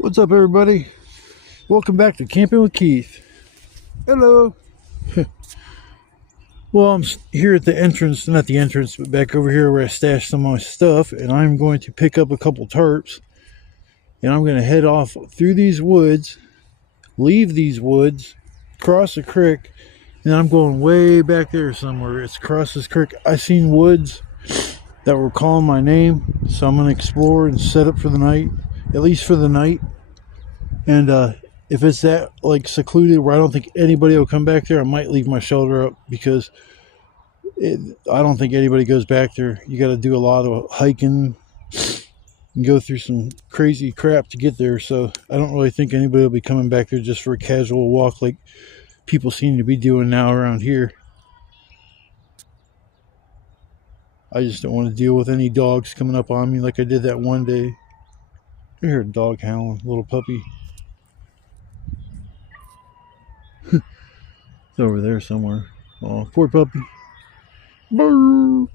What's up, everybody? Welcome back to Camping with Keith. Hello. Well, I'm here at the entrance, not the entrance, but back over here where I stashed some of my stuff, and I'm going to pick up a couple tarps, and I'm going to head off through these woods, leave these woods, cross a creek, and I'm going way back there somewhere. It's across this creek. I seen woods that were calling my name, so I'm going to explore and set up for the night, at least for the night. And if it's that like secluded where I don't think anybody will come back there, I might leave my shelter up because I don't think anybody goes back there. You got to do a lot of hiking and go through some crazy crap to get there. So I don't really think anybody will be coming back there just for a casual walk like people seem to be doing now around here. I just don't want to deal with any dogs coming up on me like I did that one day. I hear a dog howling, little puppy. It's over there somewhere. Oh, poor puppy. Brr.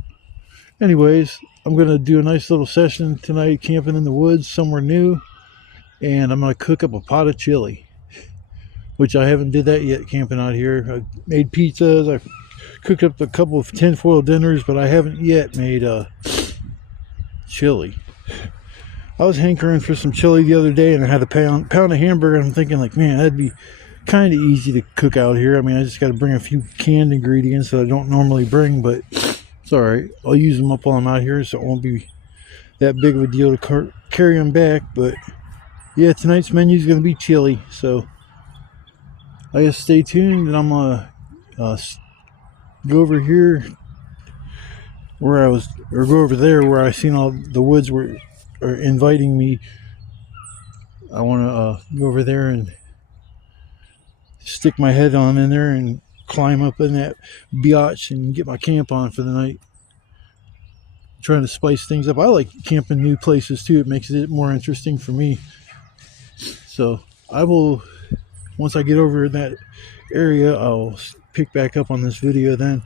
Anyways, I'm going to do a nice little session tonight, camping in the woods somewhere new. And I'm going to cook up a pot of chili, which I haven't did that yet camping out here. I made pizzas. I cooked up a couple of tinfoil dinners, but I haven't yet made chili. I was hankering for some chili the other day, and I had a pound of hamburger. And I'm thinking, like, man, that'd be kind of easy to cook out here. I mean, I just got to bring a few canned ingredients that I don't normally bring, but it's all right. I'll use them up while I'm out here, so it won't be that big of a deal to carry them back. But yeah, tonight's menu is going to be chili, so I guess stay tuned. And I'm gonna go over here where I was, or go over there where I seen all the woods are inviting me. I want to go over there and stick my head on in there and climb up in that biatch and get my camp on for the night. I'm trying to spice things up. I like camping new places too. It makes it more interesting for me. So I will, once I get over in that area, I'll pick back up on this video then.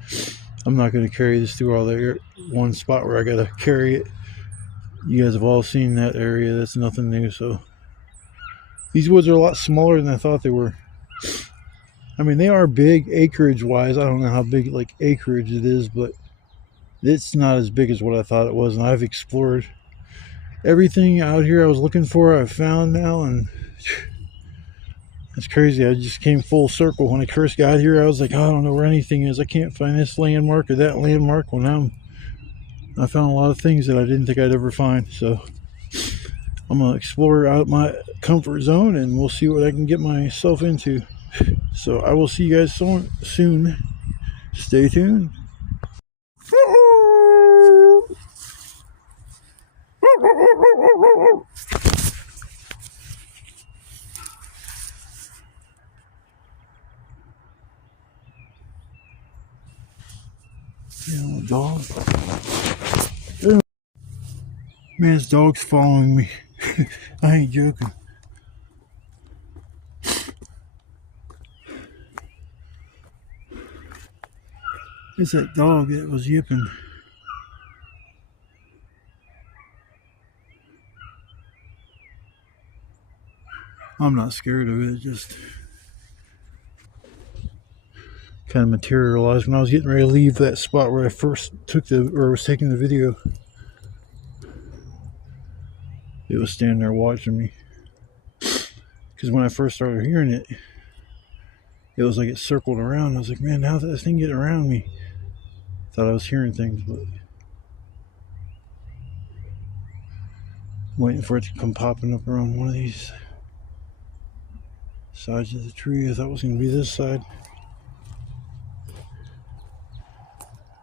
I'm not going to carry this through all the one spot where I got to carry it. You guys have all seen that area. That's nothing new. So these woods are a lot smaller than I thought they were. I mean, they are big acreage wise. I don't know how big like acreage it is, but it's not as big as what I thought it was. And I've explored everything out here I was looking for. I've found now, and it's crazy. I just came full circle. When I first got here, I was like, oh, I don't know where anything is. I can't find this landmark or that landmark. Well, now I found a lot of things that I didn't think I'd ever find. So I'm gonna explore out my comfort zone, and we'll see what I can get myself into. So I will see you guys soon. Stay tuned. Yeah, dog. Man, this dog's following me. I ain't joking. It's that dog that was yipping. I'm not scared of it. It just kind of materialized when I was getting ready to leave that spot where I first was taking the video. It was standing there watching me. Because when I first started hearing it, it was like it circled around. I was like, man, how's this thing getting around me? Thought I was hearing things, but waiting for it to come popping up around one of these sides of the tree. I thought it was going to be this side.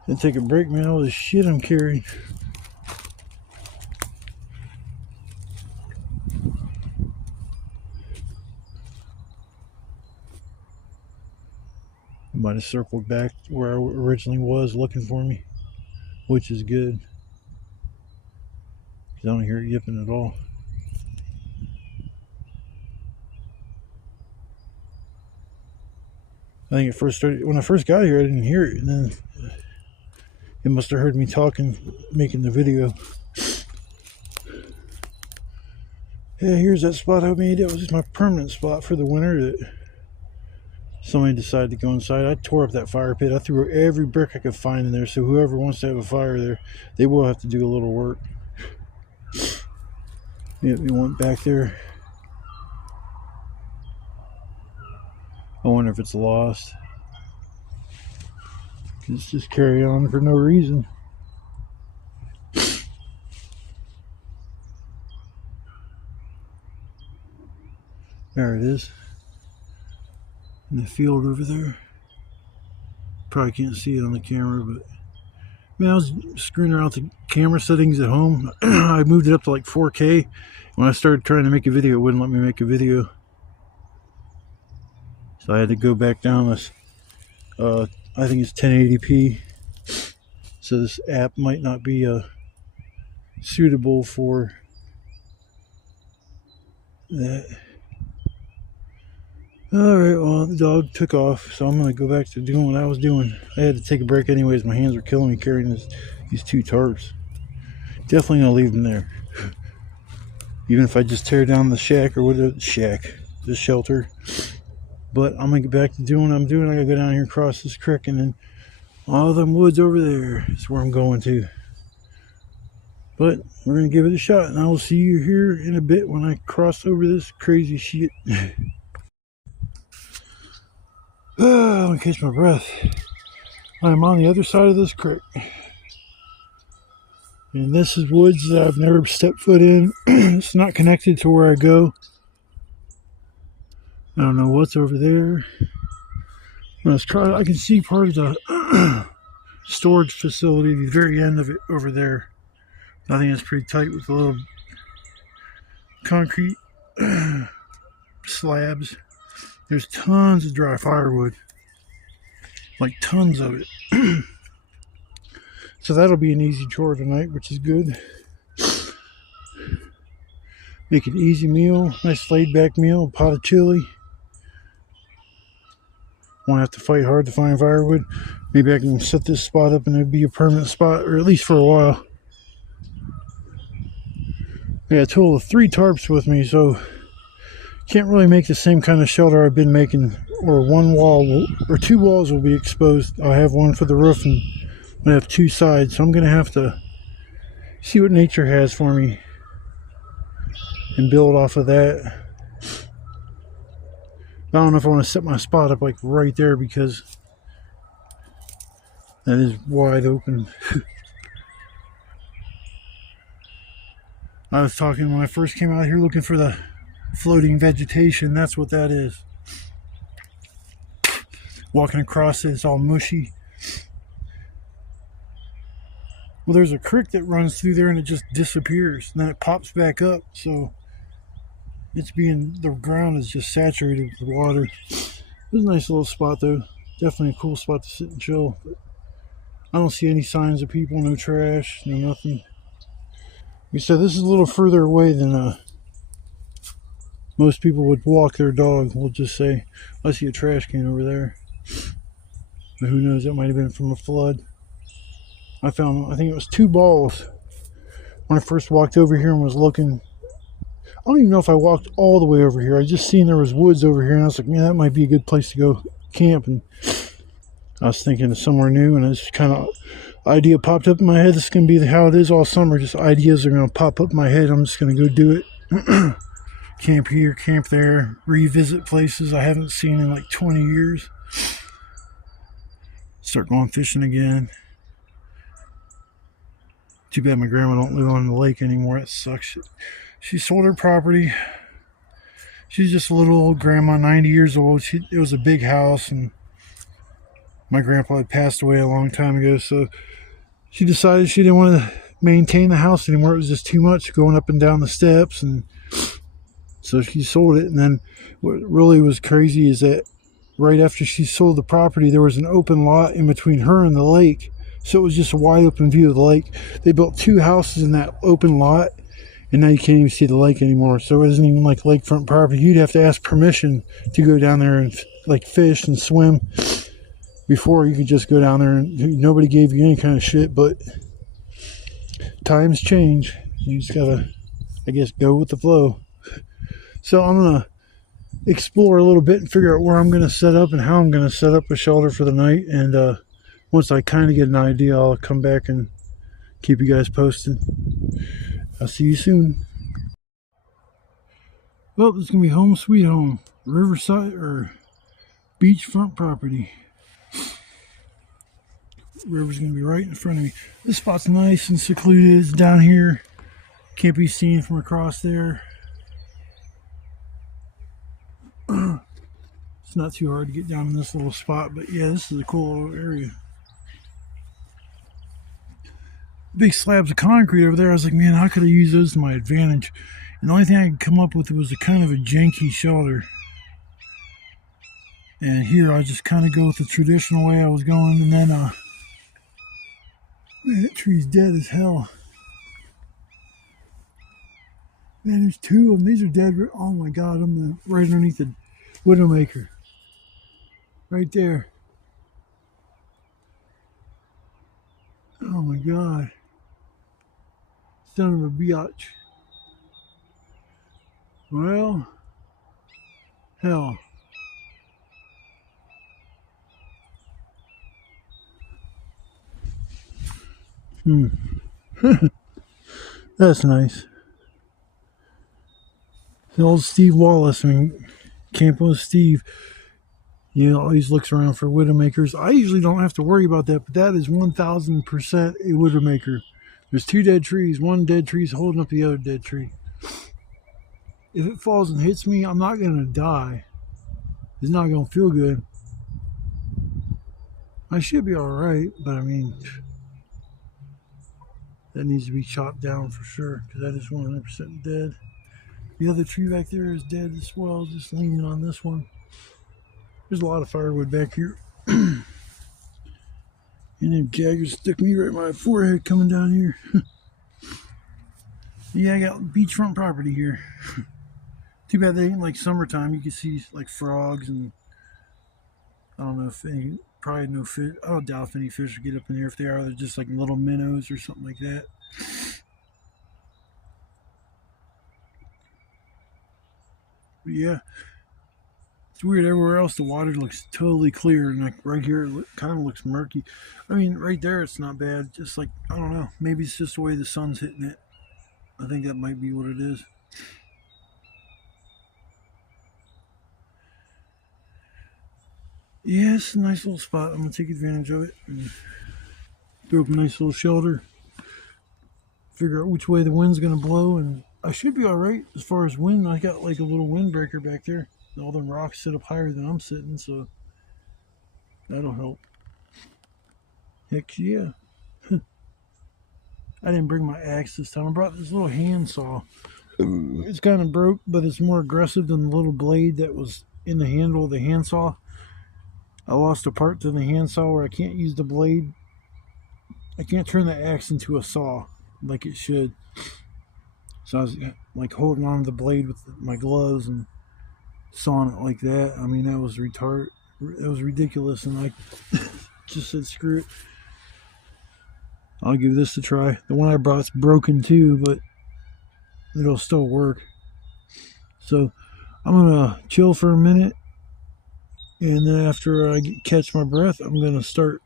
Then take a break, man. All this shit I'm carrying. I might have circled back where I originally was looking for me, which is good. Because I don't hear it yipping at all. I think it first started, when I first got here, I didn't hear it. And then it must have heard me talking, making the video. Yeah, here's that spot I made. It was my permanent spot for the winter that somebody decided to go inside. I tore up that fire pit. I threw every brick I could find in there, so whoever wants to have a fire there, they will have to do a little work. Yeah, we went back there. I wonder if it's lost. Let's just carry on for no reason. There it is. In the field over there. Probably can't see it on the camera, but man, I was screwing around with the camera settings at home. I moved it up to like 4K. When I started trying to make a video, it wouldn't let me make a video. So I had to go back down this, I think it's 1080p. So this app might not be suitable for that. Alright, well, the dog took off, so I'm going to go back to doing what I was doing. I had to take a break anyways. My hands were killing me carrying these 2 tarps. Definitely going to leave them there. Even if I just tear down the shack, or what the shelter. But I'm going to get back to doing what I'm doing. I got to go down here, across this creek, and then all them woods over there is where I'm going to. But we're going to give it a shot, and I will see you here in a bit when I cross over this crazy shit. I'm going to catch my breath. I'm on the other side of this creek. And this is woods that I've never stepped foot in. It's not connected to where I go. I don't know what's over there. Let's try it. I can see part of the storage facility, the very end of it over there. I think it's pretty tight with the little concrete slabs. There's tons of dry firewood, like tons of it. So that'll be an easy chore tonight, which is good. Make an easy meal, nice laid back meal, a pot of chili. Won't have to fight hard to find firewood. Maybe I can set this spot up and it'll be a permanent spot, or at least for a while. I got a total of 3 tarps with me, so can't really make the same kind of shelter I've been making, or 1 wall or 2 walls will be exposed. I'll have one for the roof and I have 2 sides, so I'm gonna have to see what nature has for me and build off of that. I don't know if I want to set my spot up like right there, because that is wide open. I was talking when I first came out here looking for the floating vegetation. That's what that is. Walking across it, it's all mushy. Well, there's a creek that runs through there and it just disappears, and then it pops back up, so the ground is just saturated with water. It's a nice little spot though. Definitely a cool spot to sit and chill. But I don't see any signs of people, no trash, no nothing. Like I said, this is a little further away than most people would walk their dog, we'll just say. I see a trash can over there. But who knows, that might have been from a flood. I think it was 2 balls when I first walked over here and was looking. I don't even know if I walked all the way over here. I just seen there was woods over here, and I was like, man, that might be a good place to go camp. And I was thinking of somewhere new, and this kind of idea popped up in my head. This is going to be how it is all summer. Just ideas are going to pop up in my head. I'm just going to go do it. Camp here, camp there, revisit places I haven't seen in like 20 years. Start going fishing again. Too bad my grandma don't live on the lake anymore. It sucks. She sold her property. She's just a little old grandma, 90 years old. It was a big house, and my grandpa had passed away a long time ago, so she decided she didn't want to maintain the house anymore. It was just too much going up and down the steps, and so she sold it. And then what really was crazy is that right after she sold the property, there was an open lot in between her and the lake. So it was just a wide open view of the lake. They built 2 houses in that open lot, and now you can't even see the lake anymore. So it isn't even like lakefront property. You'd have to ask permission to go down there and like fish and swim. Before, you could just go down there and nobody gave you any kind of shit. But times change. You just gotta, I guess, go with the flow. So I'm gonna explore a little bit and figure out where I'm gonna set up and how I'm gonna set up a shelter for the night. And once I kind of get an idea, I'll come back and keep you guys posted. I'll see you soon. Well, this is gonna be home sweet home, riverside or beachfront property. River's gonna be right in front of me. This spot's nice and secluded. It's down here, can't be seen from across there. It's not too hard to get down in this little spot, but yeah, this is a cool little area. Big slabs of concrete over there. I was like, man, how could I use those to my advantage? And the only thing I could come up with was a kind of a janky shelter. And here I just kind of go with the traditional way I was going, and then man, that tree's dead as hell. Man, there's two of them. These are dead. Oh my god, I'm right underneath the widowmaker. Right there. Oh my god. Son of a biatch. Well, hell. That's nice. The old Steve Wallace, I mean, Campo Steve, you know, always looks around for widowmakers. I usually don't have to worry about that, but that is 1000% a widowmaker. There's two dead trees. One dead tree is holding up the other dead tree. If it falls and hits me, I'm not going to die. It's not going to feel good. I should be alright, but I mean, that needs to be chopped down for sure, because that is 100% dead. The other tree back there is dead as well, just leaning on this one. There's a lot of firewood back here. And then jaggers stuck me right in my forehead coming down here. Yeah, I got beachfront property here. Too bad they ain't like summertime. You can see like frogs and I don't know if any, probably no fish. I don't doubt if any fish will get up in there. If they are, they're just like little minnows or something like that. But yeah, it's weird. Everywhere else, the water looks totally clear, and like right here, it kind of looks murky. I mean, right there, it's not bad. Just like, I don't know. Maybe it's just the way the sun's hitting it. I think that might be what it is. Yeah, it's a nice little spot. I'm gonna take advantage of it and throw up a nice little shelter. Figure out which way the wind's gonna blow, and I should be all right as far as wind. I got like a little windbreaker back there. All them rocks sit up higher than I'm sitting, so that'll help. Heck yeah. I didn't bring my axe this time. I brought this little hand saw. It's kind of broke, but it's more aggressive than the little blade that was in the handle of the handsaw. I lost a part to the handsaw where I can't use the blade. I can't turn the axe into a saw like it should. So I was like holding on to the blade with my gloves and sawing it like that. I mean, that was retarded. That was ridiculous, and I just said screw it. I'll give this a try. The one I brought's broken too, but it'll still work. So I'm gonna chill for a minute, and then after I catch my breath, I'm gonna start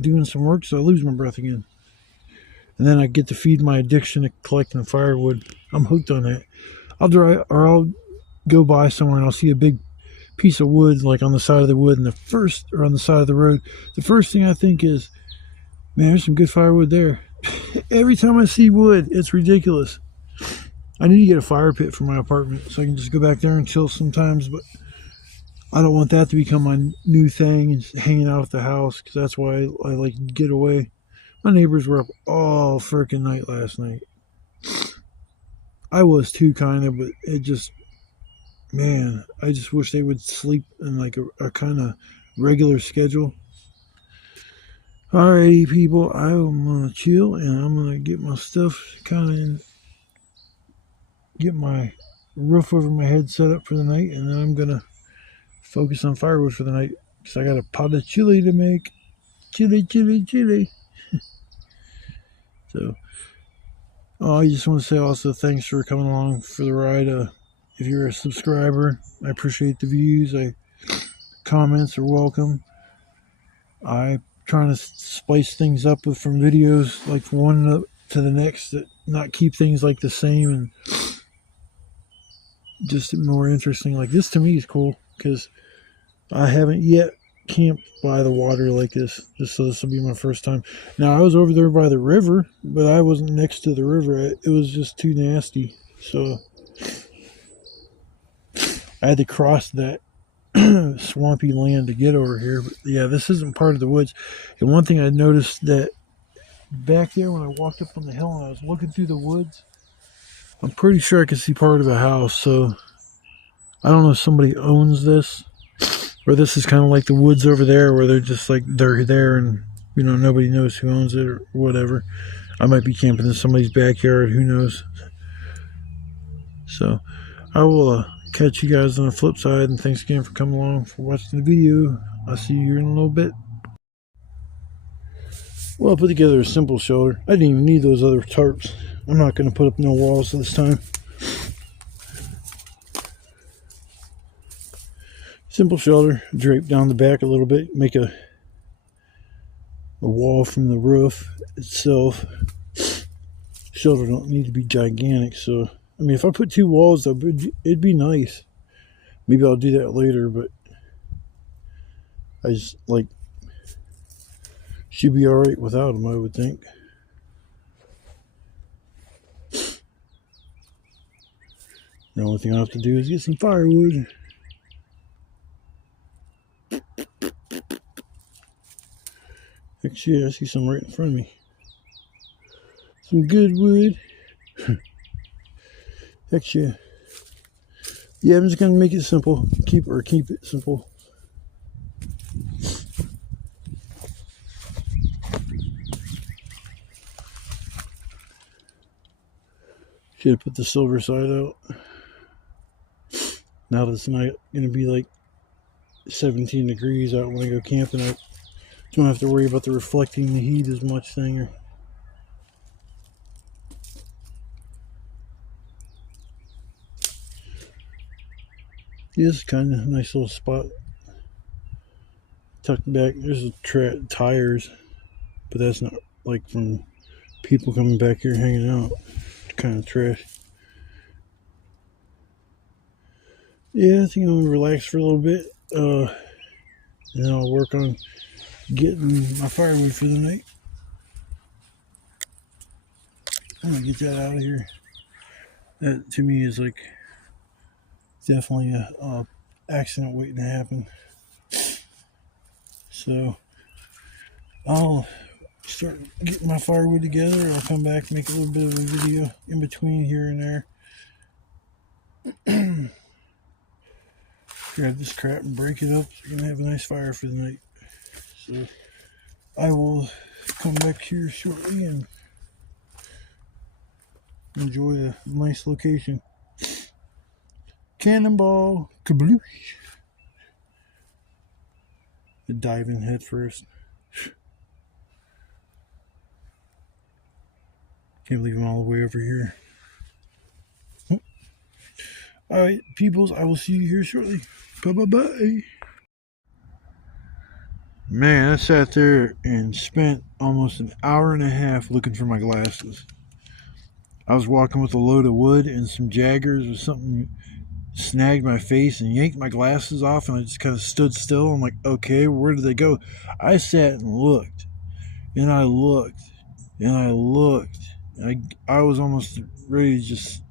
doing some work so I lose my breath again. And then I get to feed my addiction to collecting firewood. I'm hooked on that. I'll go by somewhere and I'll see a big piece of wood like on the side of the wood, and on the side of the road. The first thing I think is, man, there's some good firewood there. Every time I see wood, it's ridiculous. I need to get a fire pit for my apartment so I can just go back there and chill sometimes, but I don't want that to become my new thing and hanging out at the house, because that's why I like getaway. My neighbors were up all freaking night last night. I was too, kind of, but it just, man, I just wish they would sleep in like a kind of regular schedule. Alrighty, people, I'm gonna chill and I'm gonna get my stuff get my roof over my head set up for the night, and then I'm gonna focus on firewood for the night because I got a pot of chili to make. Chili. So, I just want to say also thanks for coming along for the ride. if you're a subscriber. I appreciate the views. Comments are welcome. I trying to splice things up with from videos like from one to the next, that not keep things like the same and just more interesting. Like this to me is cool because I haven't yet camped by the water like this. So this will be my first time. Now I was over there by the river, but I wasn't next to the river. It was just too nasty. So I had to cross that swampy land to get over here. But yeah, this isn't part of the woods. And one thing I noticed that back there when I walked up on the hill and I was looking through the woods, I'm pretty sure I could see part of a house. So I don't know if somebody owns this, or this is kind of like the woods over there where they're just like they're there and nobody knows who owns it or whatever. I might be camping in somebody's backyard, who knows. So I will catch you guys on the flip side, and thanks again for coming along, for watching the video. I'll see you here in a little bit. Well, I put together a simple shelter. I didn't even need those other tarps. I'm not going to put up no walls this time. Simple shelter, drape down the back a little bit, make a wall from the roof itself. Shelter don't need to be gigantic, so I mean, if I put 2 walls up, it'd be nice. Maybe I'll do that later, but I just like should be all right without them, I would think. The only thing I have to do is get some firewood. Actually, I see some right in front of me. Some good wood. Heck yeah. Yeah, I'm just gonna make it simple. Keep it simple. Should have put the silver side out. Now that it's not gonna be like 17 degrees out when I go camping, I don't have to worry about the reflecting the heat as much thing. Yeah, this is kind of a nice little spot. Tucked back. There's tires, but that's not like from people coming back here hanging out. Kind of trash. Yeah, I think I'm gonna relax for a little bit. And then I'll work on getting my firewood for the night. I'm gonna get that out of here. That to me is like definitely a accident waiting to happen. So I'll start getting my firewood together. I'll come back and make a little bit of a video in between here and there. Grab this crap and break it up. So you're gonna have a nice fire for the night. So I will come back here shortly and enjoy the nice location. Cannonball kabloosh. Dive in head first. Can't leave them all the way over here. Alright, peoples, I will see you here shortly. Bye-bye-bye. Man, I sat there and spent almost an hour and a half looking for my glasses. I was walking with a load of wood and some jaggers or something snagged my face and yanked my glasses off, and I just kind of stood still. I'm like, okay, where did they go? I sat and looked, and I looked, and I looked. And I was almost ready to just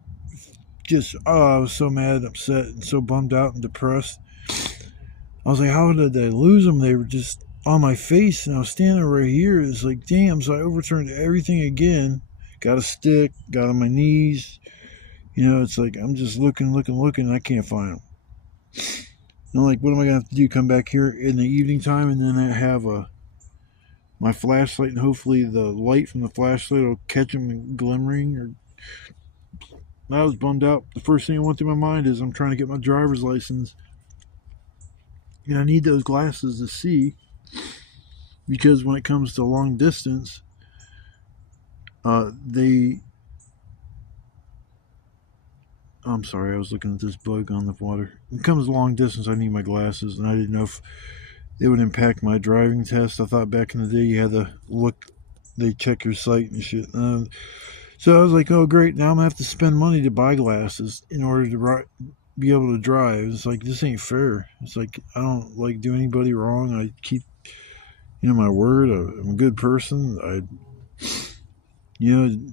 I was so mad and upset and so bummed out and depressed. I was like, how did I lose them? They were just on my face, and I was standing right here. It's like, damn. So I overturned everything again, got a stick, got on my knees. It's like I'm just looking, and I can't find them. And I'm like, what am I going to have to do? Come back here in the evening time, and then I have my flashlight, and hopefully the light from the flashlight will catch them glimmering. I was bummed out. The first thing that went through my mind is I'm trying to get my driver's license, and I need those glasses to see, because when it comes to long distance, they I'm sorry, I was looking at this bug on the water. It comes a long distance. I need my glasses, and I didn't know if it would impact my driving test. I thought back in the day you had to look, they check your sight and shit. So I was like, oh great, now I'm gonna have to spend money to buy glasses in order to be able to drive. It's like, this ain't fair. It's like, I don't like do anybody wrong. I keep, my word. I'm a good person.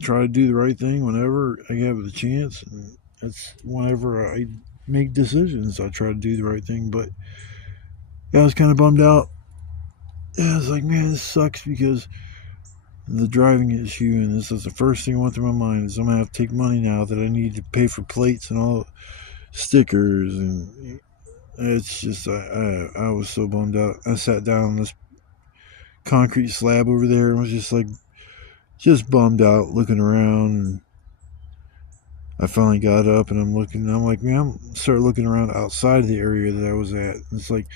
Try to do the right thing whenever I have the chance. And that's whenever I make decisions, I try to do the right thing. But yeah, I was kind of bummed out. Yeah, I was like, man, this sucks because the driving issue, and this is the first thing that went through my mind is I'm gonna have to take money now that I need to pay for plates and all stickers, and it's just I was so bummed out. I sat down on this concrete slab over there and was just bummed out, looking around. And I finally got up and I'm looking. And I'm like, man, I'm start looking around outside of the area that I was at. And it's like,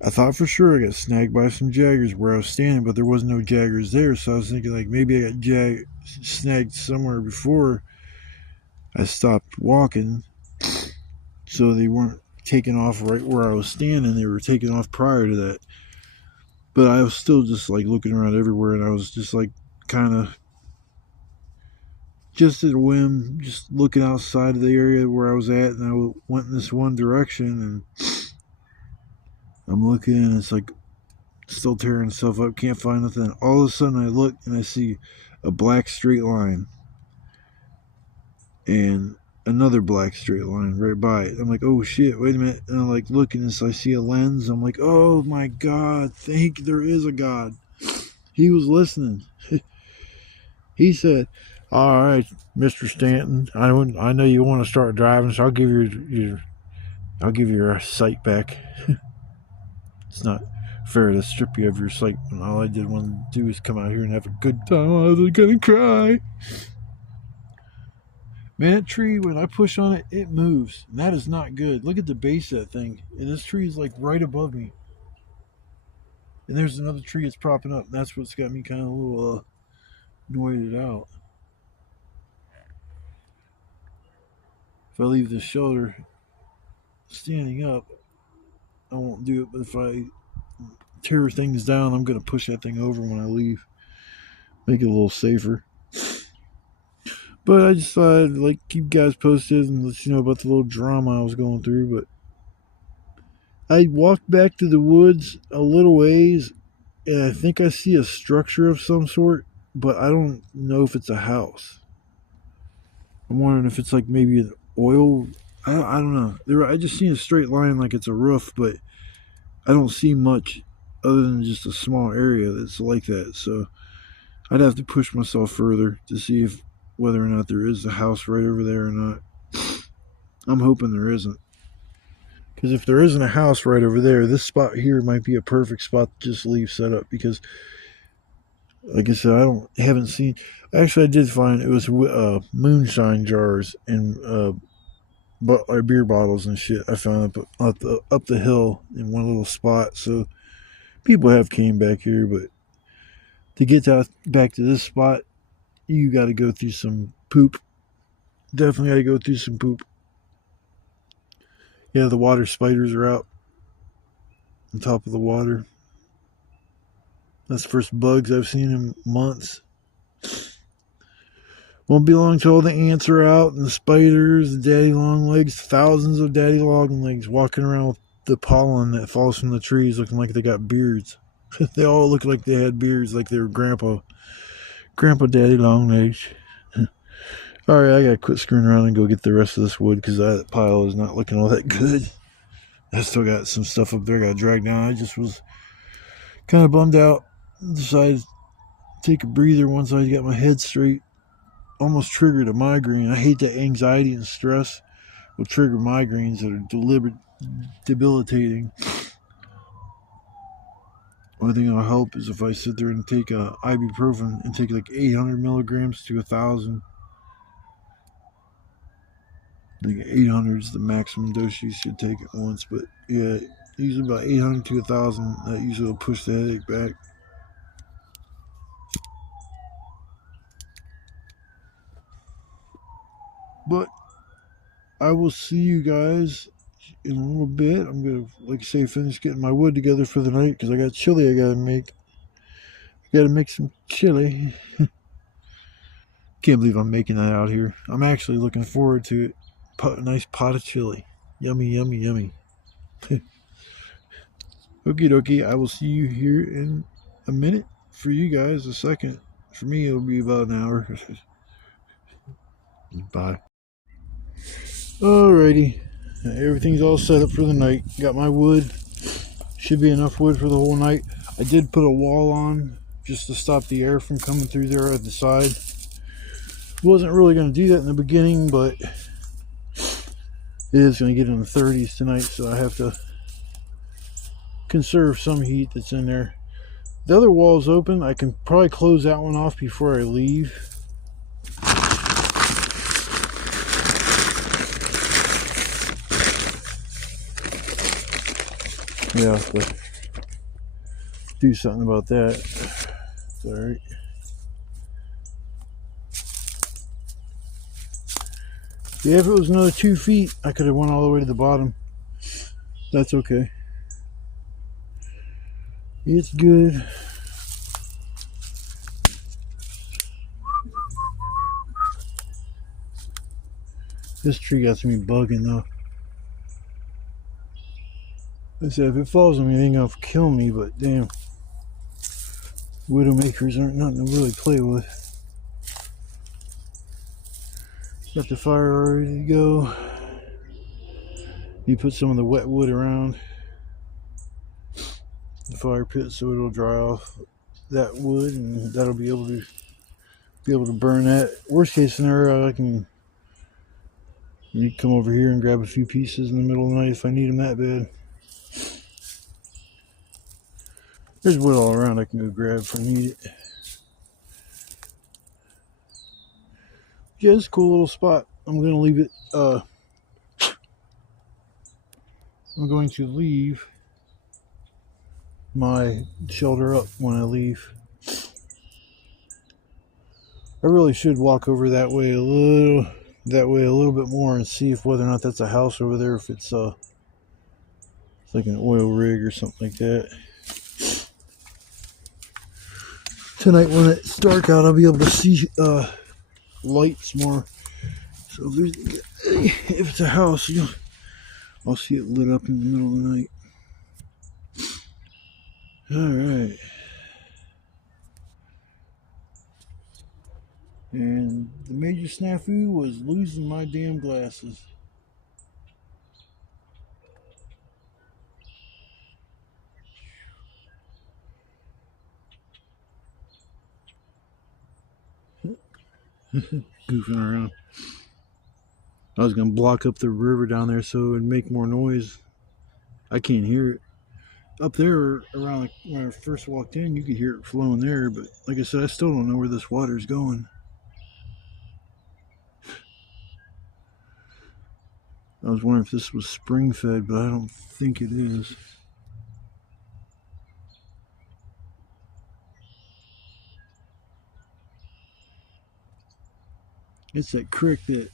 I thought for sure I got snagged by some jaggers where I was standing, but there was no jaggers there. So I was thinking like maybe I got snagged somewhere before I stopped walking. So they weren't taking off right where I was standing. They were taking off prior to that. But I was still just like looking around everywhere, and I was just like kind of just at a whim, just looking outside of the area where I was at, and I went in this one direction, and I'm looking, and it's like still tearing itself up, can't find nothing. All of a sudden, I look and I see a black straight line, and another black straight line right by it. I'm like, oh shit, wait a minute. And I'm like looking, and so I see a lens. I'm like, oh my God, there is a God. He was listening. He said, all right, Mr. Stanton, I know you want to start driving, so I'll give you your sight back. It's not fair to strip you of your sight when all I did want to do is come out here and have a good time. I was gonna cry. Man, that tree, when I push on it, it moves. And that is not good. Look at the base of that thing. And this tree is like right above me. And there's another tree that's propping up. And that's what's got me kind of a little annoyed out. If I leave the shoulder standing up, I won't do it. But if I tear things down, I'm going to push that thing over when I leave. Make it a little safer. But I just thought I'd like keep you guys posted and let you know about the little drama I was going through. But I walked back to the woods a little ways, and I think I see a structure of some sort, but I don't know if it's a house. I'm wondering if it's like maybe an oil. I don't know. I just seen a straight line like it's a roof, but I don't see much other than just a small area that's like that. So I'd have to push myself further to see whether or not there is a house right over there or not. I'm hoping there isn't. Because if there isn't a house right over there, this spot here might be a perfect spot to just leave set up. Because, like I said, haven't seen. Actually, I did find it was moonshine jars and beer bottles and shit. I found up the hill in one little spot. So people have came back here, but to get back to this spot, you got to go through some poop. Definitely got to go through some poop. Yeah, the water spiders are out on top of the water. That's the first bugs I've seen in months. Won't be long till all the ants are out and the spiders, the daddy long legs, thousands of daddy long legs walking around with the pollen that falls from the trees looking like they got beards. They all look like they had beards, like they were grandpa daddy long legs. Alright, I gotta quit screwing around and go get the rest of this wood because that pile is not looking all that good. I still got some stuff up there I gotta drag down. I just was kind of bummed out. Decided to take a breather once I got my head straight. Almost triggered a migraine. I hate that anxiety and stress will trigger migraines that are debilitating. Only thing that'll help is if I sit there and take ibuprofen and take like 800 milligrams to 1,000. I think 800 is the maximum dose you should take at once, but yeah, usually about 800 to 1,000. That usually will push the headache back. But I will see you guys in a little bit. I'm gonna, like I say, finish getting my wood together for the night because I got chili I gotta make. Gotta make some chili. Can't believe I'm making that out here. I'm actually looking forward to it. A nice pot of chili. Yummy, yummy, yummy. Okie dokie. I will see you here in a minute. For you guys, a second. For me, it'll be about an hour. Bye. Alrighty. Everything's all set up for the night. Got my wood. Should be enough wood for the whole night. I did put a wall on just to stop the air from coming through there at the side. Wasn't really going to do that in the beginning, but it is going to get in the 30s tonight, so I have to conserve some heat that's in there. The other wall's open. I can probably close that one off before I leave. Yeah, I have to do something about that. It's alright. Yeah, if it was another 2 feet, I could have went all the way to the bottom. That's okay. It's good. This tree got me bugging though. I said if it falls on me, it ain't gonna kill me, but damn. Widowmakers aren't nothing to really play with. Got the fire ready to go. You put some of the wet wood around the fire pit so it'll dry off that wood, and that'll be able to burn that. Worst case scenario, I can come over here and grab a few pieces in the middle of the night if I need them that bad. There's wood all around I can go grab if I need it. Yeah, it's a cool little spot. I'm going to leave it, I'm going to leave my shelter up when I leave. I really should walk over that way a little bit more and see if whether or not that's a house over there, if it's like an oil rig or something like that. Tonight when it's dark out, I'll be able to see lights more. So if it's a house, I'll see it lit up in the middle of the night. Alright. And the major snafu was losing my damn glasses. Goofing around. I was going to block up the river down there so it would make more noise. I can't hear it. Up there, around like when I first walked in, you could hear it flowing there, but like I said, I still don't know where this water's going. I was wondering if this was spring fed, but I don't think it is. It's that creek that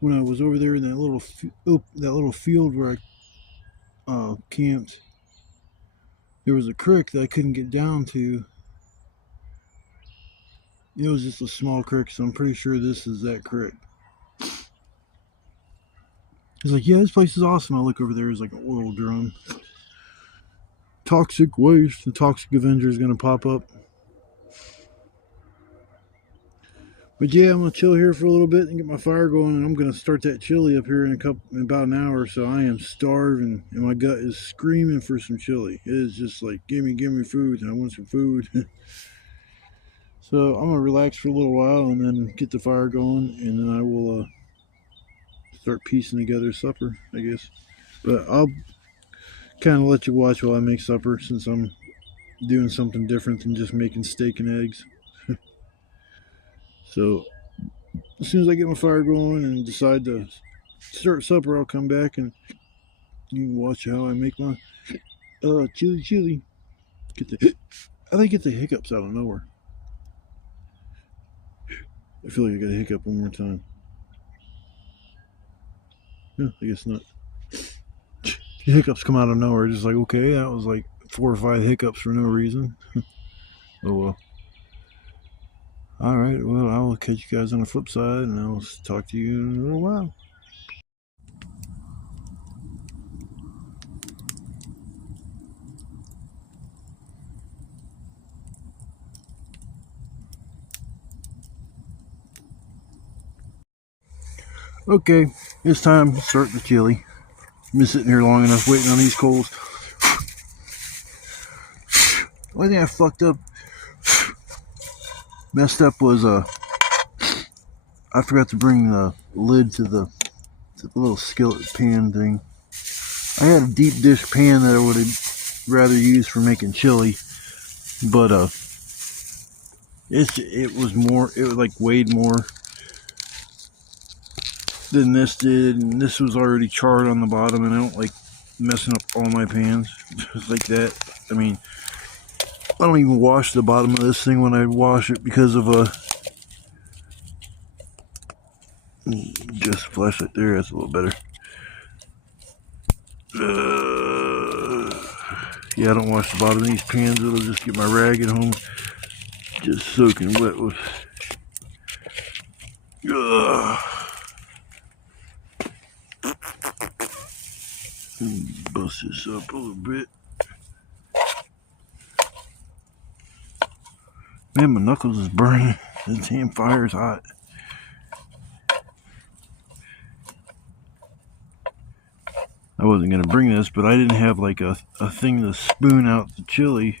when I was over there in that little field where I camped, there was a creek that I couldn't get down to. It was just a small creek, so I'm pretty sure this is that creek. He's like, yeah, this place is awesome. I look over there, there's like an oil drum. Toxic waste. The Toxic Avenger is going to pop up. But yeah, I'm going to chill here for a little bit and get my fire going, and I'm going to start that chili up here in about an hour or so. I am starving, and my gut is screaming for some chili. It is just like, give me food, and I want some food. So I'm going to relax for a little while and then get the fire going, and then I will start piecing together supper, I guess. But I'll kind of let you watch while I make supper, since I'm doing something different than just making steak and eggs. So as soon as I get my fire going and decide to start supper, I'll come back and you can watch how I make my chili. I think get the hiccups out of nowhere. I feel like I got a hiccup one more time. Yeah, I guess not. The hiccups come out of nowhere. Just like, okay, that was like 4 or 5 hiccups for no reason. Oh well. Alright, well, I will catch you guys on the flip side, and I'll talk to you in a little while. Okay, it's time to start the chili. I've been sitting here long enough waiting on these coals. The only thing I fucked up, messed up was I forgot to bring the lid to the little skillet pan thing. I had a deep dish pan that I would have rather used for making chili, but it was like weighed more than this did, and this was already charred on the bottom, and I don't like messing up all my pans just like that. I mean, I don't even wash the bottom of this thing when I wash it because of just flashlight there, that's a little better. Yeah, I don't wash the bottom of these pans. It'll just get my rag at home just soaking wet with bust this up a little bit. Man, my knuckles is burning. This damn fire's hot. I wasn't gonna bring this, but I didn't have like a thing to spoon out the chili.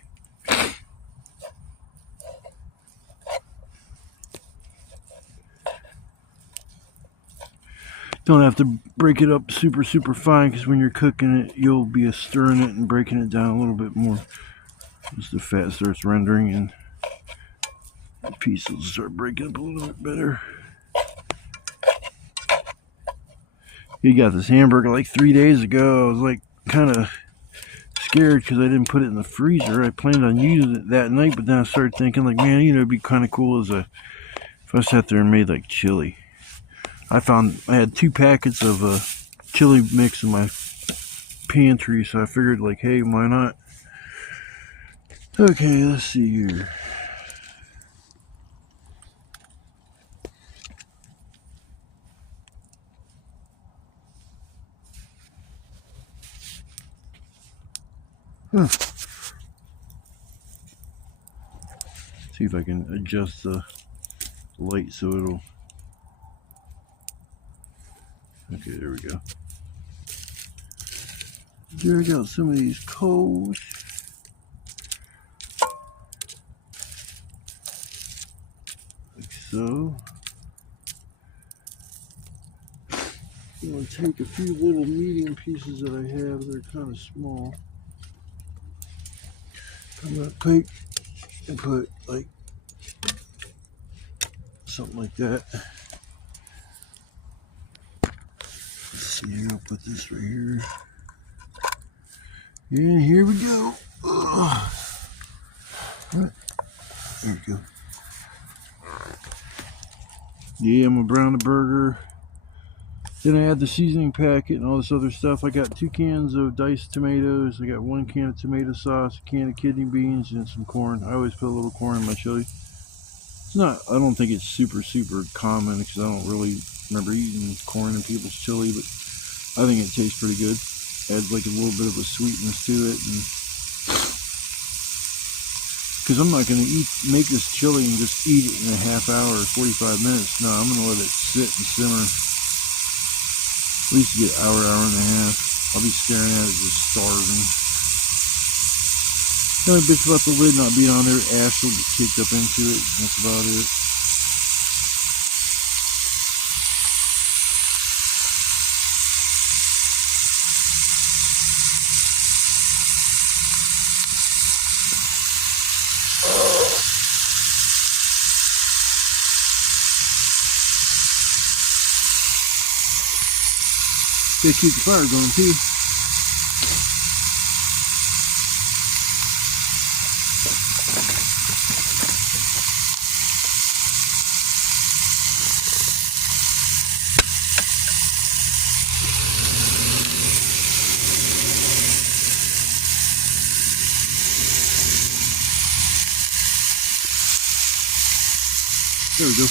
Don't have to break it up super fine, because when you're cooking it, you'll be stirring it and breaking it down a little bit more as the fat starts rendering, and the piece will start breaking up a little bit better. He got this hamburger like 3 days ago. I was like kind of scared because I didn't put it in the freezer. I planned on using it that night, but then I started thinking like, man, you know, it'd be kind of cool if I sat there and made like chili. I had 2 packets of chili mix in my pantry, so I figured like, hey, why not? Okay, let's see here. See if I can adjust the light so it'll. Okay, there we go. Drag out some of these coals. Like so. I'm going to take a few little medium pieces that I have that are kind of small. I'm going to pick and put like something like that. Let's see here, I'll put this right here. And here we go. Right. There we go. Yeah, I'm gonna brown the burger. Then I add the seasoning packet and all this other stuff. I got 2 cans of diced tomatoes. I got 1 can of tomato sauce, a can of kidney beans, and some corn. I always put a little corn in my chili. It's not, I don't think it's super common, because I don't really remember eating corn in people's chili, but I think it tastes pretty good. Adds like a little bit of a sweetness to it, and because I'm not going to make this chili and just eat it in a half hour or 45 minutes. No, I'm going to let it sit and simmer. At least get an hour and a half. I'll be staring at it just starving. The only bitch about the lid not being on there, ash will get kicked up into it. That's about it. Gotta keep the fire going too. There we go.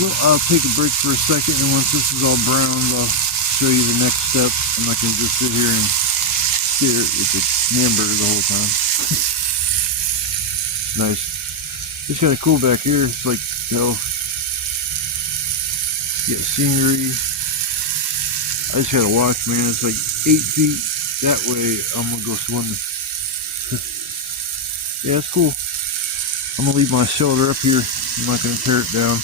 Well, I'll take a break for a second, and once this is all browned, I'll show you the next step. I'm not going to just sit here and stare at the hamburger the whole time. Nice. It's kind of cool back here. It's like, you know, you got scenery. I just gotta watch, man. It's like 8 feet that way. I'm gonna go swimming. Yeah, it's cool. I'm gonna leave my shelter up here. I'm not gonna tear it down.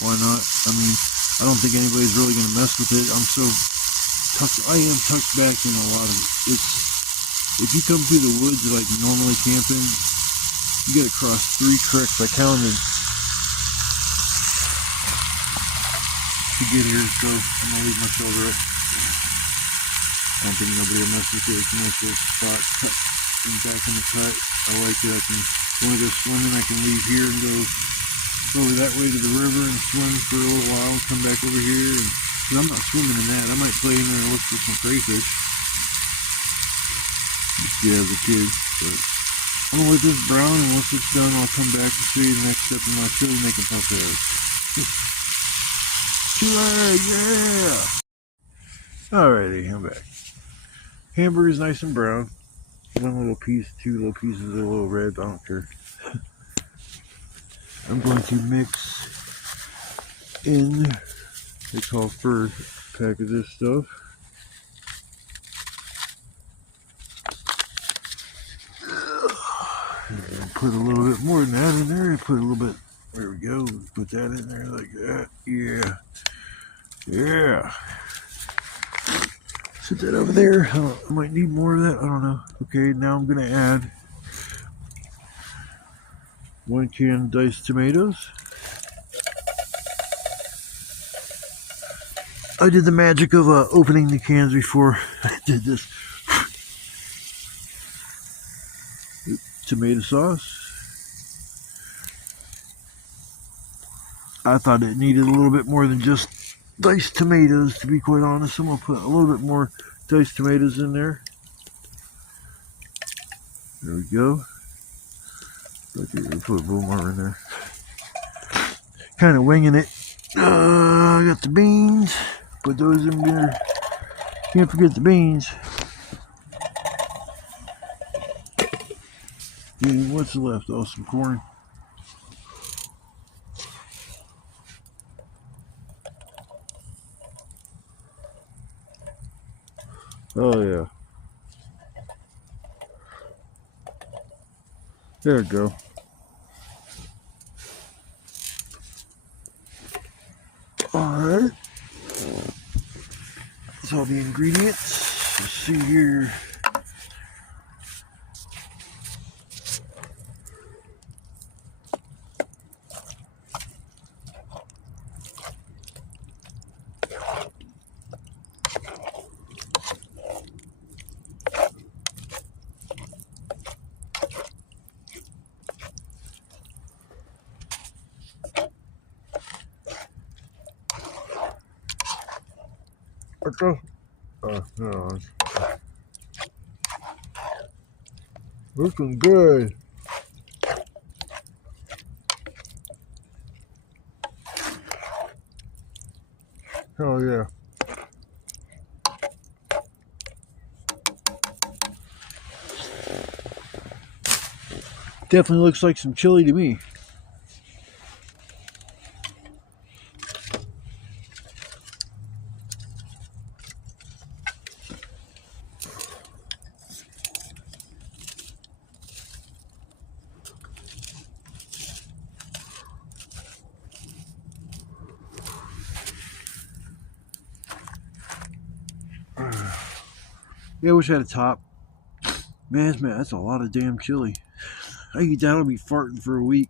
Why not? I mean, I don't think anybody's really gonna mess with it. I'm so tucked. I am tucked back in a lot of it. It's, if you come through the woods like normally camping, you gotta cross 3 creeks. I counted to get here, so I'm gonna leave my shoulder up. I don't think nobody will mess with it. It's a nice little spot cut in back in the cut. I like it. I can, when I go swimming, I can leave here and go over that way to the river and swim for a little while and come back over here. And, cause I'm not swimming in that. I might play in there and look for some crayfish. Yeah, as a kid. But I'm gonna let this brown, and once it's done, I'll come back and show you the next step in my chili making process. Chili, yeah! Alrighty, I'm back. Hamburger's nice and brown. One little piece, 2 little pieces of a little red, I don't care. I'm going to mix in a call for a pack of this stuff. And put a little bit more than that in there. Put a little bit, there we go. Put that in there like that. Yeah. Yeah. Set that over there. I might need more of that. I don't know. Okay, now I'm going to add 1 can diced tomatoes. I did the magic of opening the cans before I did this. Tomato sauce. I thought it needed a little bit more than just diced tomatoes, to be quite honest. I'm going to put a little bit more diced tomatoes in there. There we go. Put a little more in there. Kind of winging it. I got the beans. Put those in there. Can't forget the beans. And what's left? Oh, some corn. Oh, yeah. There we go. Alright. That's all the ingredients. Let's see here. No. Looking good. Oh yeah. Definitely looks like some chili to me. Yeah, I wish I had a top. Man, that's a lot of damn chili. I eat that, I'll be farting for a week.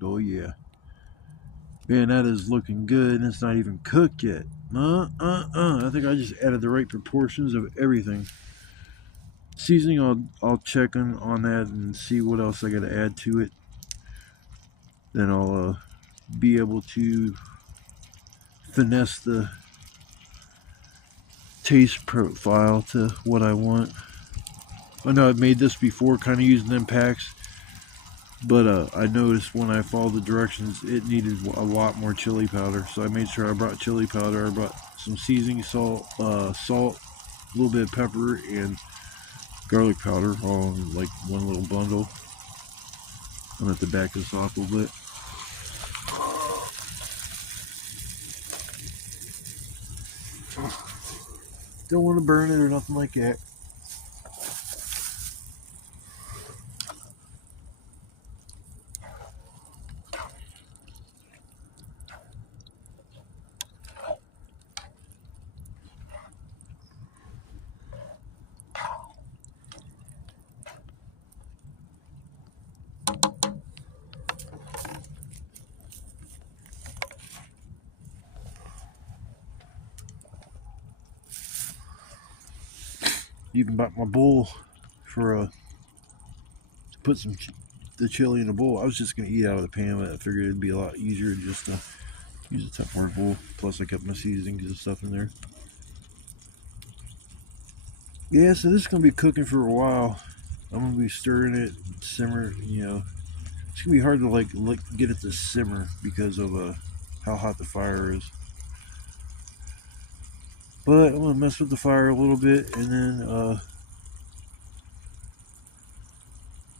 Oh yeah. Man, that is looking good, and it's not even cooked yet. I think I just added the right proportions of everything. Seasoning, I'll check on that and see what else I got to add to it. Then I'll be able to finesse the taste profile to what I want. I know I've made this before, kind of using them packs, but I noticed when I followed the directions, it needed a lot more chili powder. So I made sure I brought chili powder. I brought some seasoning salt, a little bit of pepper, and garlic powder, all in like one little bundle. I'm gonna have to back this off a little bit. Don't want to burn it or nothing like that. Even bought my bowl for to put the chili in a bowl. I was just gonna eat out of the pan, but I figured it'd be a lot easier just to use a Tupperware bowl. Plus, I kept my seasonings and stuff in there. Yeah, so this is gonna be cooking for a while. I'm gonna be stirring it, simmer. You know, it's gonna be hard to like get it to simmer because of how hot the fire is. But I'm gonna mess with the fire a little bit and then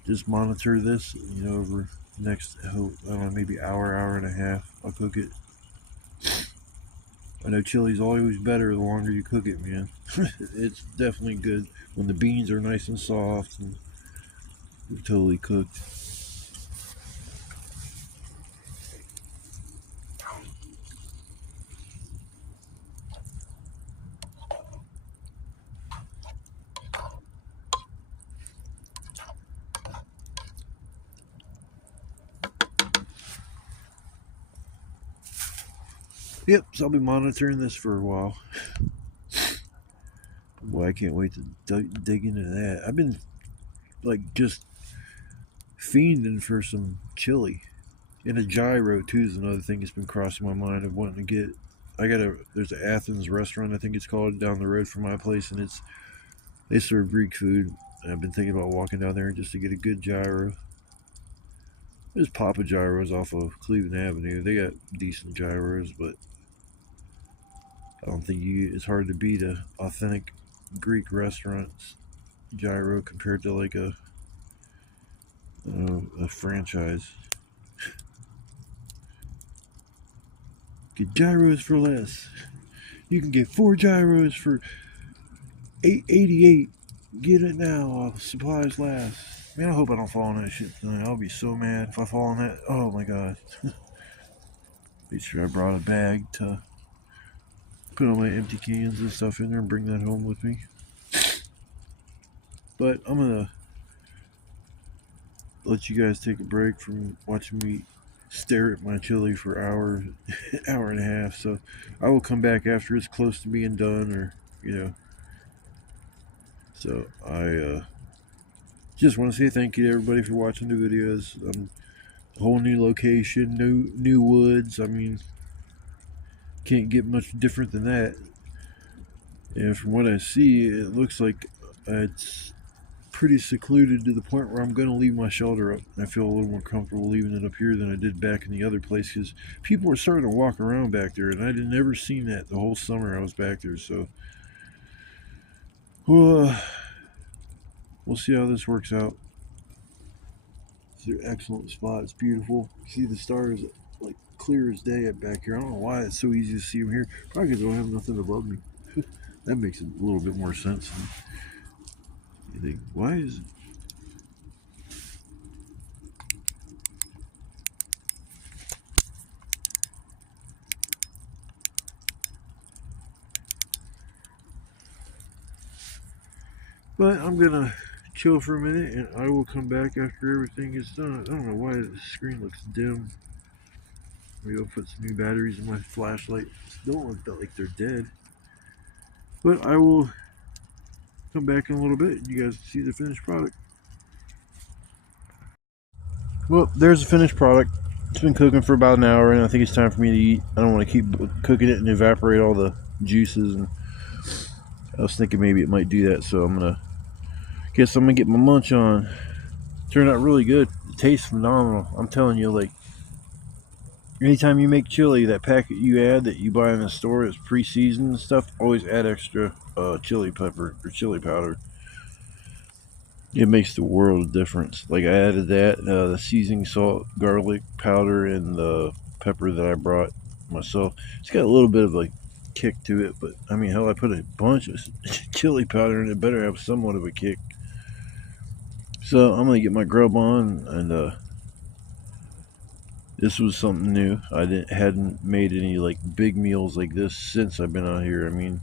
just monitor this, you know, over the next, I don't know, maybe hour and a half. I'll cook it. I know chili's always better the longer you cook it, man. It's definitely good when the beans are nice and soft and totally cooked. Yep, so I'll be monitoring this for a while. Boy, I can't wait to dig into that. I've been like just fiending for some chili. And a gyro too is another thing that's been crossing my mind of wanting to get. There's an Athens restaurant, I think it's called, down the road from my place, and they serve Greek food. And I've been thinking about walking down there just to get a good gyro. There's Papa Gyros off of Cleveland Avenue. They got decent gyros, but I don't think it's hard to beat a authentic Greek restaurant's gyro compared to like a franchise. Get gyros for less. You can get 4 gyros for $8.88. Get it now while supplies last. Man, I hope I don't fall on that shit tonight. I'll be so mad if I fall on that. Oh my god. Make sure I brought a bag to put all my empty cans and stuff in there and bring that home with me. But I'm gonna let you guys take a break from watching me stare at my chili for hour and a half. So I will come back after it's close to being done, or you know. So I just want to say thank you to everybody for watching the videos. A whole new location, new woods. I mean, can't get much different than that. And from what I see, it looks like it's pretty secluded to the point where I'm going to leave my shelter up. I feel a little more comfortable leaving it up here than I did back in the other place, because people were starting to walk around back there, and I had never seen that the whole summer I was back there. So we'll see how this works out. It's an excellent spot. It's beautiful. See the stars like clear as day up back here. I don't know why it's so easy to see them here. Probably because I don't have nothing above me. That makes a little bit more sense. You think, why is it? But I'm gonna chill for a minute, and I will come back after everything is done. I don't know why the screen looks dim. Maybe I'll put some new batteries in my flashlight. Still look like they're dead. But I will come back in a little bit, and you guys see the finished product. Well, there's the finished product. It's been cooking for about an hour, and I think it's time for me to eat. I don't want to keep cooking it and evaporate all the juices. And I was thinking maybe it might do that, so I'm gonna get my munch on. Turned out really good. It tastes phenomenal. I'm telling you, like anytime you make chili, that packet you add that you buy in the store is pre-seasoned and stuff. Always add extra chili pepper or chili powder. It makes the world of difference. Like I added that, the seasoning salt, garlic powder, and the pepper that I brought myself. It's got a little bit of a kick to it, but I mean, hell, I put a bunch of chili powder in it. Better have somewhat of a kick. So I'm gonna get my grub on, and this was something new. Hadn't made any like big meals like this since I've been out here. I mean,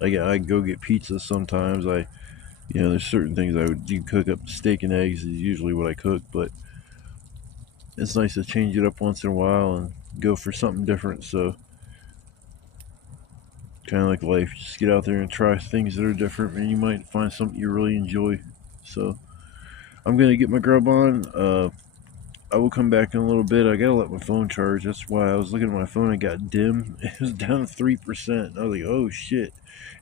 I go get pizza sometimes. There's certain things I would do. Cook up steak and eggs is usually what I cook, but it's nice to change it up once in a while and go for something different. So, kind of like life, just get out there and try things that are different, and you might find something you really enjoy. So, I'm gonna get my grub on. I will come back in a little bit. I gotta let my phone charge. That's why I was looking at my phone. It got dim. It was down to 3%. I was like, oh shit.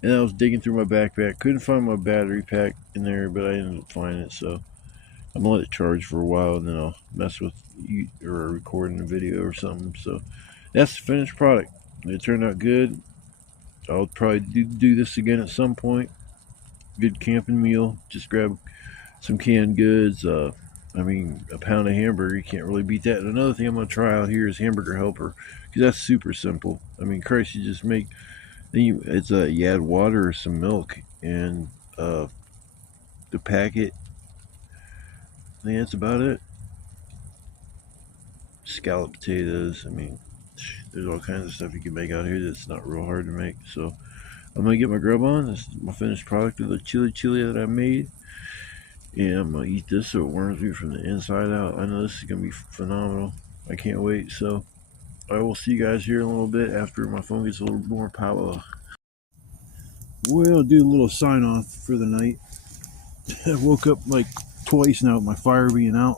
And I was digging through my backpack. Couldn't find my battery pack in there, but I ended up finding it. So I'm gonna let it charge for a while, and then I'll mess with you or recording a video or something. So that's the finished product. It turned out good. I'll probably do this again at some point. Good camping meal. Just grab some canned goods. A pound of hamburger, you can't really beat that. And another thing I'm going to try out here is Hamburger Helper, because that's super simple. I mean, Christ, you just make, you add water or some milk, and the packet, I think that's about it. Scalloped potatoes, I mean, there's all kinds of stuff you can make out here that's not real hard to make. So I'm going to get my grub on. This is my finished product of the chili that I made. And I'm going to eat this so it warms me from the inside out. I know this is going to be phenomenal. I can't wait. So I will see you guys here in a little bit after my phone gets a little more power. Well, I'll do a little sign off for the night. I woke up like twice now with my fire being out.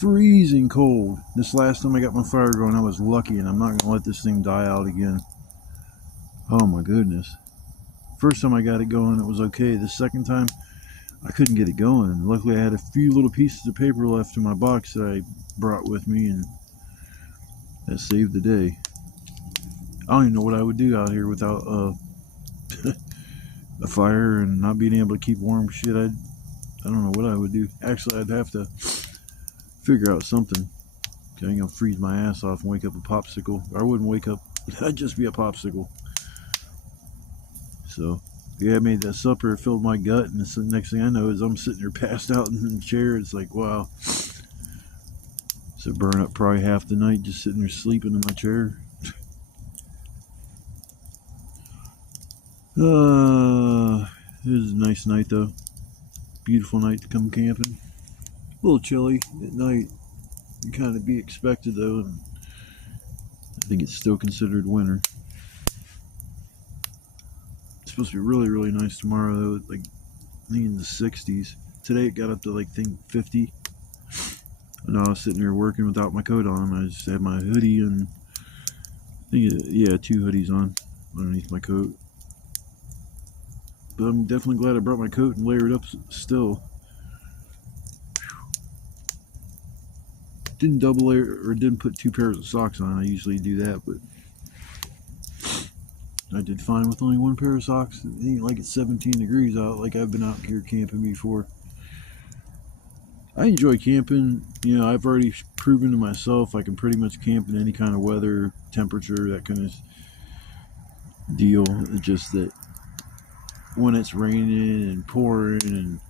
Freezing cold. This last time I got my fire going, I was lucky, and I'm not going to let this thing die out again. Oh my goodness. First time I got it going, it was okay. The second time, I couldn't get it going. Luckily, I had a few little pieces of paper left in my box that I brought with me, and that saved the day. I don't even know what I would do out here without a fire and not being able to keep warm. Shit, I don't know what I would do. Actually, I'd have to figure out something. I ain't gonna freeze my ass off and wake up a popsicle. I wouldn't wake up. I'd just be a popsicle. So, yeah, I made that supper. It filled my gut, and the next thing I know is I'm sitting there passed out in the chair. It's like, wow. So burn up probably half the night just sitting there sleeping in my chair. It was a nice night though. Beautiful night to come camping. A little chilly at night. It kind of be expected though, and I think it's still considered winter. It's supposed to be really, really nice tomorrow though. Like I think in the 60s. Today it got up to like 50. And I was sitting there working without my coat on. I just had my hoodie and yeah, 2 hoodies on underneath my coat. But I'm definitely glad I brought my coat and layered up still. Didn't double layer or didn't put 2 pairs of socks on. I usually do that, but I did fine with only 1 pair of socks. It ain't like it's 17 degrees out like I've been out here camping before. I enjoy camping. You know, I've already proven to myself I can pretty much camp in any kind of weather, temperature, that kind of deal. It's just that when it's raining and pouring, and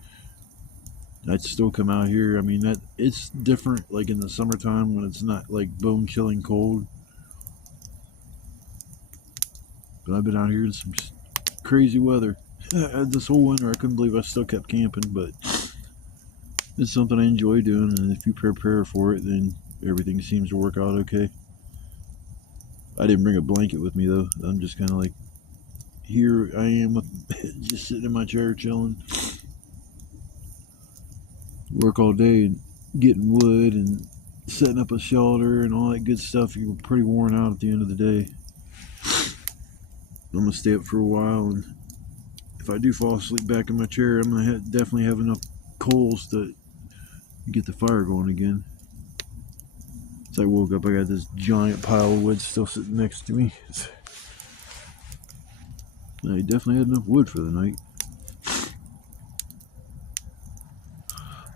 I'd still come out here. I mean, that it's different like in the summertime when it's not like bone chilling cold. But I've been out here in some crazy weather. This whole winter I couldn't believe I still kept camping, but it's something I enjoy doing, and if you prepare for it, then everything seems to work out okay. I didn't bring a blanket with me though. I'm just kind of like, here I am with just sitting in my chair chilling. Work all day and getting wood and setting up a shelter and all that good stuff, you're pretty worn out at the end of the day. I'm gonna stay up for a while, and if I do fall asleep back in my chair, I'm gonna definitely have enough coals to get the fire going again. As I woke up, I got this giant pile of wood still sitting next to me. I definitely had enough wood for the night.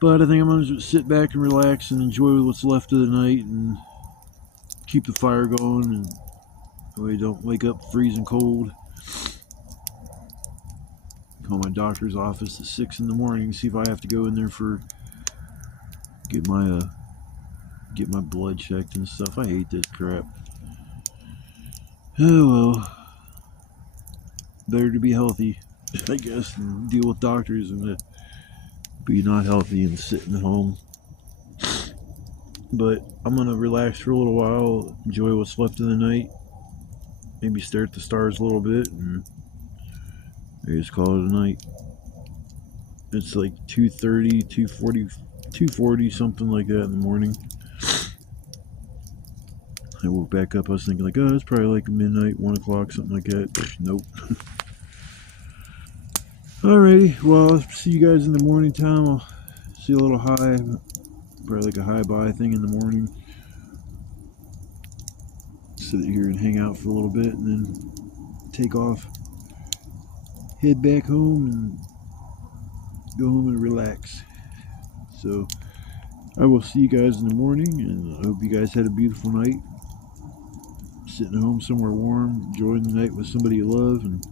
But I think I'm gonna just sit back and relax and enjoy what's left of the night and keep the fire going, and that way I don't wake up freezing cold. Call my doctor's office at 6 in the morning, see if I have to go in there for get my blood checked and stuff. I hate this crap. Oh well, better to be healthy, I guess, and deal with doctors and be not healthy and sitting at home. But I'm gonna relax for a little while, enjoy what's left of the night, maybe stare at the stars a little bit, and I just call it a night. It's like 2:30, 2:40, something like that in the morning. I woke back up, I was thinking like, oh, it's probably like midnight, 1 o'clock, something like that. Nope. Alrighty, well, I'll see you guys in the morning time. I'll see a little high, probably like a high bye thing in the morning. Sit here and hang out for a little bit and then take off, head back home and go home and relax. So I will see you guys in the morning, and I hope you guys had a beautiful night, sitting at home somewhere warm, enjoying the night with somebody you love, and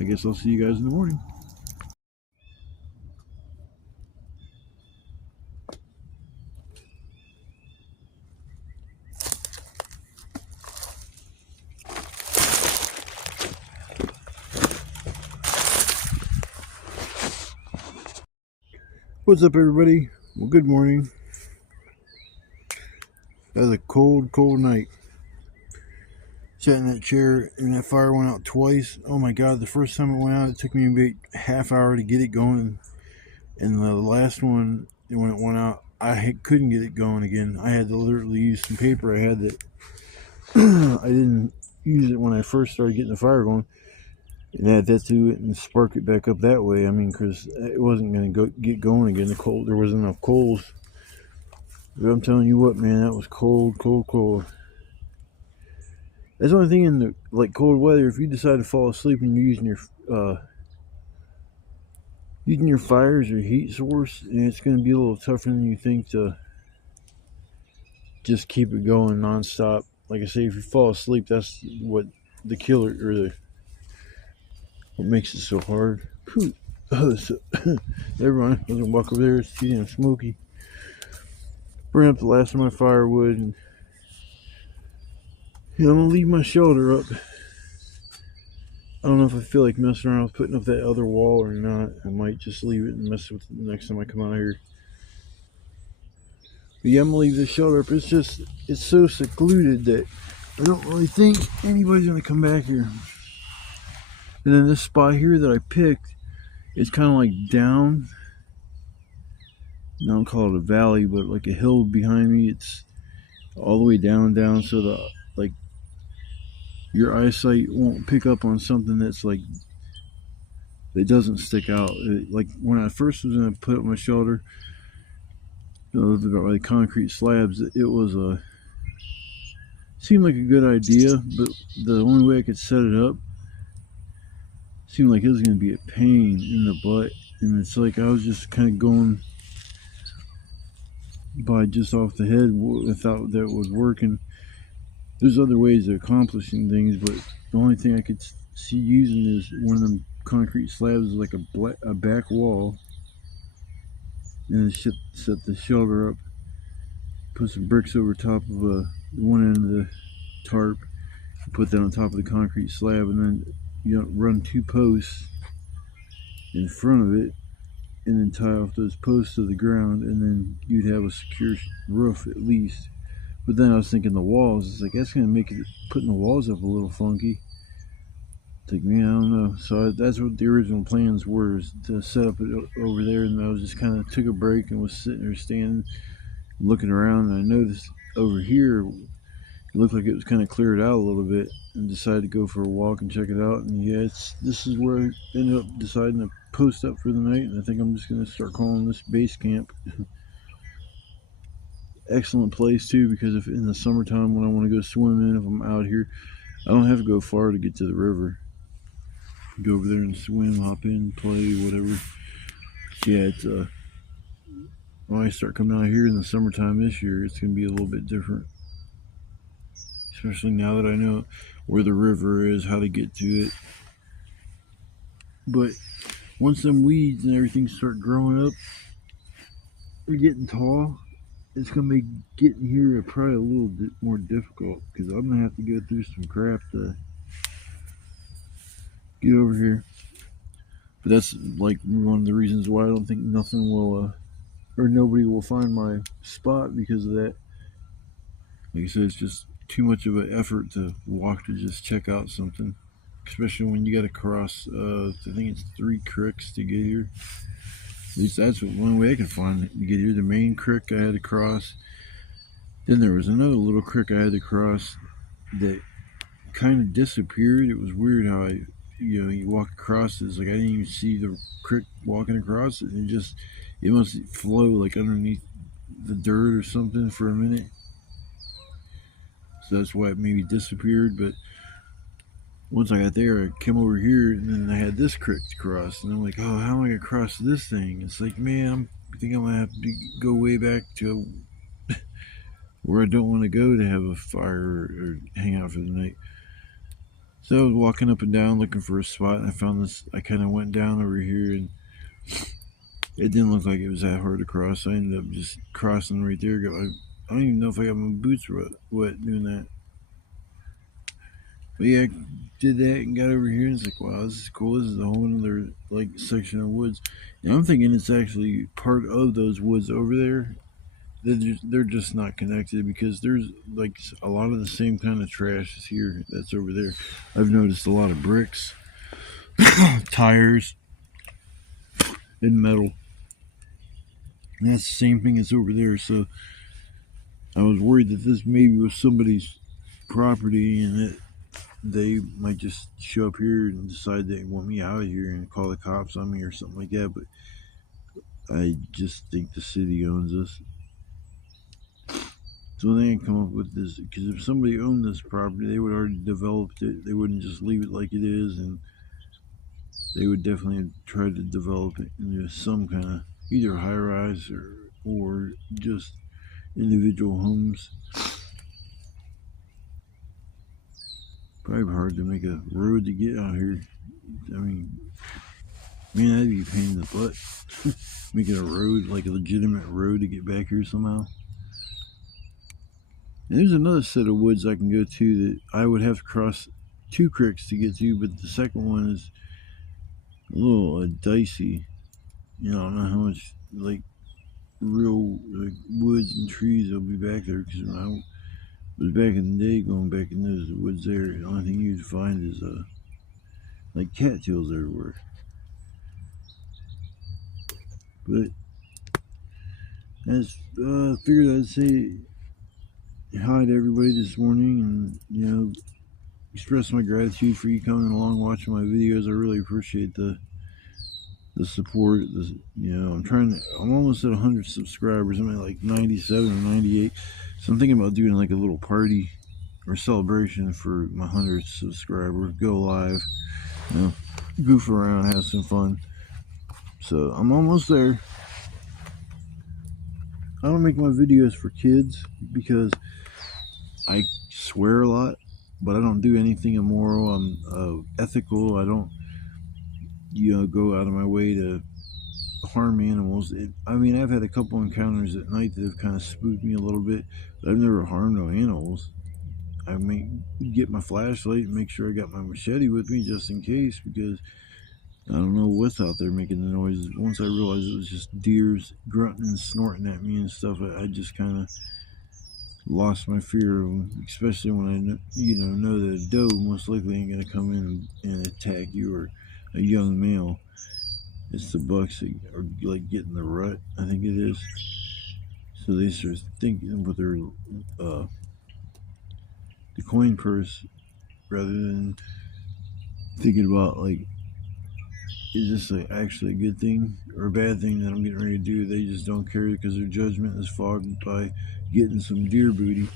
I guess I'll see you guys in the morning. What's up, everybody? Well, good morning. That was a cold, cold night. Sat in that chair and that fire went out twice. Oh my god, the first time it went out, it took me about a half hour to get it going. And the last one, when it went out, I couldn't get it going again. I had to literally use some paper I had that I didn't use it when I first started getting the fire going, and add that to it and spark it back up that way. I mean, because it wasn't going to get going again. There wasn't enough coals. But I'm telling you what, man, that was cold, cold, cold. That's the only thing in the cold weather. If you decide to fall asleep and you're using your fires or heat source, and it's going to be a little tougher than you think to just keep it going nonstop. Like I say, if you fall asleep, that's what the killer or what makes it so hard. Never mind. I was gonna walk over there. It's getting smoky. Bring up the last of my firewood, and I'm gonna leave my shelter up. I don't know if I feel like messing around with putting up that other wall or not. I might just leave it and mess with it the next time I come out here. But yeah, I'm gonna leave this shelter up. It's so secluded that I don't really think anybody's gonna come back here. And then this spot here that I picked, it's kind of like down. I don't call it a valley, but like a hill behind me. It's all the way down, so the your eyesight won't pick up on something that's that doesn't stick out. Like when I first was gonna put up my shelter, the concrete slabs, it seemed like a good idea, but the only way I could set it up seemed like it was going to be a pain in the butt, and it's like I was just kind of going by just off the head without that was working. There's other ways of accomplishing things, but the only thing I could see using is one of them concrete slabs, like a back wall, and then set the shelter up, put some bricks over top of one end of the tarp, put that on top of the concrete slab, and then run 2 posts in front of it, and then tie off those posts to the ground, and then you'd have a secure roof at least. But then I was thinking the walls, it's like that's going to make putting the walls up a little funky. Like, man, I don't know. So that's what the original plans were, is to set up it over there. And I was just kind of took a break and was sitting there standing, looking around. And I noticed over here, it looked like it was kind of cleared out a little bit, and decided to go for a walk and check it out. And yeah, this is where I ended up deciding to post up for the night. And I think I'm just going to start calling this base camp. Excellent place too, because if in the summertime when I want to go swimming, if I'm out here, I don't have to go far to get to the river. Go over there and swim, hop in, play, whatever. Yeah, it's when I start coming out here in the summertime this year, it's gonna be a little bit different. Especially now that I know where the river is, how to get to it. But once them weeds and everything start growing up, they're getting tall. It's gonna make getting here probably a little bit more difficult, because I'm gonna have to go through some crap to get over here. But that's like one of the reasons why I don't think nothing will, or nobody will find my spot, because of that. Like I said, it's just too much of an effort to walk to just check out something, especially when you got to cross. I think it's 3 creeks to get here. At least that's the one way I could find to get here. The main creek I had to cross. Then there was another little creek I had to cross that kind of disappeared. It was weird how you walk across it. It's like I didn't even see the creek walking across it. And it must flow like underneath the dirt or something for a minute. So that's why it maybe disappeared. But once I got there, I came over here, and then I had this creek to cross. And I'm like, oh, how am I going to cross this thing? It's like, man, I think I'm going to have to go way back to where I don't want to go to have a fire or hang out for the night. So I was walking up and down looking for a spot, and I found this. I kind of went down over here, and it didn't look like it was that hard to cross. So I ended up just crossing right there. I don't even know if I got my boots wet doing that. But yeah, I did that and got over here, and it's like, wow, this is cool. This is a whole other like section of woods. And I'm thinking it's actually part of those woods over there. They're just not connected, because there's like a lot of the same kind of trash as here that's over there. I've noticed a lot of bricks, tires, and metal. And that's the same thing as over there. So I was worried that this maybe was somebody's property, and that they might just show up here and decide they want me out of here and call the cops on me or something like that. But I just think the city owns us. So they ain't come up with this, because if somebody owned this property, they would already developed it. They wouldn't just leave it like it is, and they would definitely try to develop it into some kind of either high rise or just individual homes. Probably hard to make a road to get out here. I mean, man, that'd be a pain in the butt. Making a road, like a legitimate road to get back here somehow. And there's another set of woods I can go to that I would have to cross 2 creeks to get to, but the second one is a little dicey. I don't know how much like real woods and trees will be back there, because when I was back in the day going back in those woods there, the only thing you'd find is like cattails everywhere. But I just figured I'd say hi to everybody this morning, and express my gratitude for you coming along watching my videos. I really appreciate the support. I'm almost at 100 subscribers. I'm at like 97 or 98. So I'm thinking about doing like a little party or celebration for my 100th subscriber. Go live, goof around, have some fun. So I'm almost there. I don't make my videos for kids because I swear a lot, but I don't do anything immoral. I'm ethical. I don't go out of my way to harm animals. I've had a couple encounters at night that have kind of spooked me a little bit, but I've never harmed no animals. I may get my flashlight and make sure I got my machete with me just in case, because I don't know what's out there making the noises. Once I realized it was just deers grunting and snorting at me and stuff, I just kind of lost my fear of them, especially when I know that a doe most likely ain't gonna come in and attack you, or a young male. It's the bucks that are like getting the rut, I think it is. So they start thinking with their uh, the coin purse rather than thinking about like, is this actually a good thing or a bad thing that I'm getting ready to do? They just don't care because their judgment is fogged by getting some deer booty.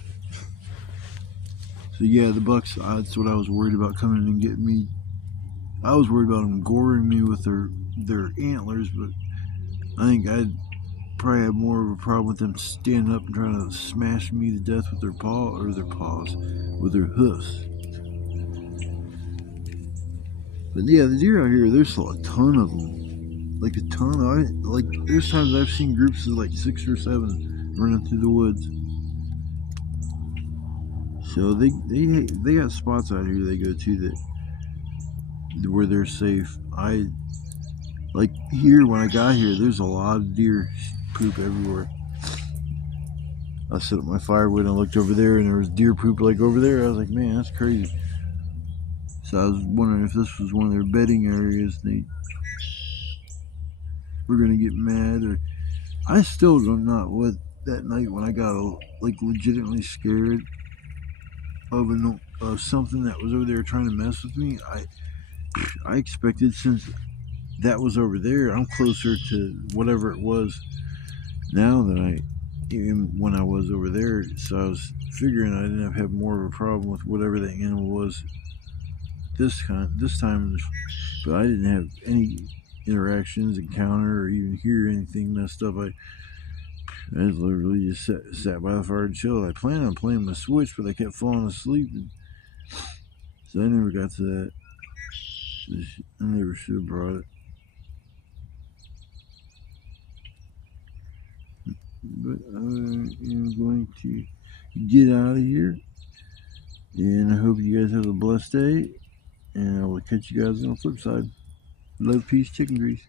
So yeah, the bucks. That's what I was worried about coming and getting me. I was worried about them goring me with their antlers, but I think I'd probably have more of a problem with them standing up and trying to smash me to death with their paws, with their hoofs. But yeah, the deer out here, there's a ton of them, like a ton. There's times I've seen groups of like 6 or 7 running through the woods. So they got spots out here they go to that where they're safe. I like here when I got here, there's a lot of deer poop everywhere. I set up my firewood and I looked over there and there was deer poop like over there. I was like, man, that's crazy. So I was wondering if this was one of their bedding areas. They were gonna get mad, or I still don't know what that night when I got like legitimately scared of something that was over there trying to mess with me. I expected, since that was over there, I'm closer to whatever it was now than I even when I was over there. So I was figuring I didn't have more of a problem with whatever the animal was this time, but I didn't have any interactions, encounter, or even hear anything messed up. I literally just sat by the fire and chilled. I planned on playing my Switch, but I kept falling asleep, so I never got to that. I never should have brought it. But I am going to get out of here, and I hope you guys have a blessed day, and I will catch you guys on the flip side. Love, peace, chicken grease.